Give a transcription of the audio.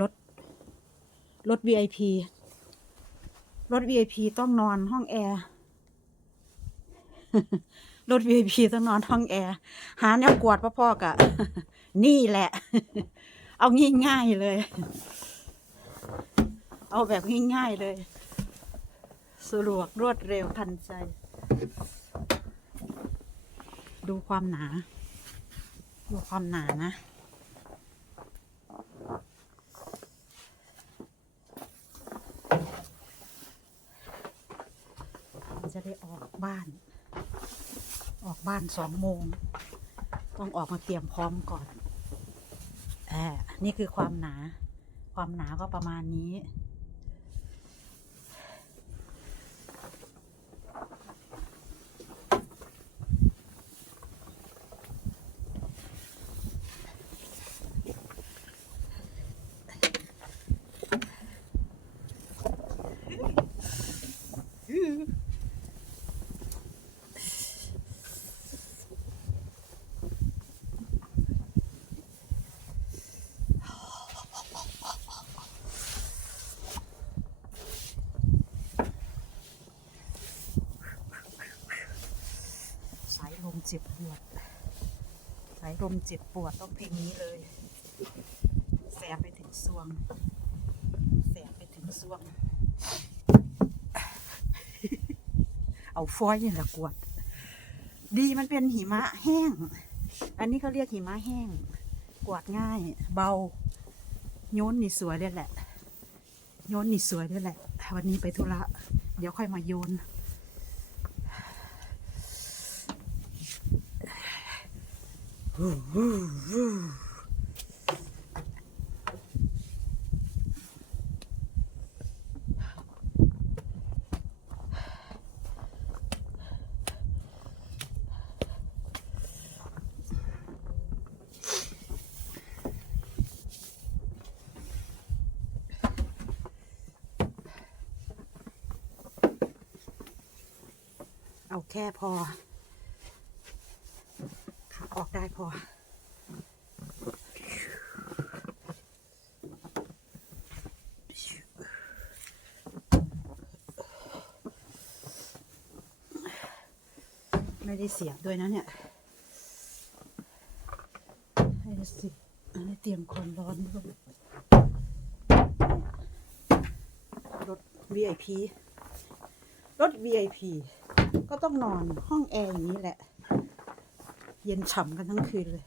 รถ รถ VIP รถ VIP ต้องนอนห้องแอร์ รถ VIP ต้องนอนห้องแอร์ หาแนวกวดพ่อๆกะ นี่แหละ เอาง่ายๆเลย เอาแบบง่ายๆเลย สะดวกรวดเร็วทันใจ ดูความหนา ดูความหนานะ ได้ออกบ้าน ออกบ้านสองโมง ต้องออกมาเตรียมพร้อมก่อนแอบนี่คือความหนา ความหนาก็ประมาณนี้ ลมเจ็บปวด สายลมเจ็บปวดต้องเพลงนี้เลย แสบไปถึงซวง แสบไปถึงซวง เอาฟอยนี่แหละกวด ดีมันเป็นหิมะแห้ง อันนี้เขาเรียกหิมะแห้ง กวาดง่าย เบา โยนนี่สวยด้วยแหละ โยนนี่สวยด้วยแหละ วันนี้ไปธุระ เดี๋ยวค่อยมาโยน เอาแค่พอ ออกได้พอ ไม่ได้เสียบด้วยนะเนี่ยไม่ได้สียบอันนี้เตรียมความร้อนด้วยรถ VIP รถ VIP ก็ต้องนอนห้องแอร์อย่างนี้แหละ เย็นฉ่ำกันทั้งคืนเลย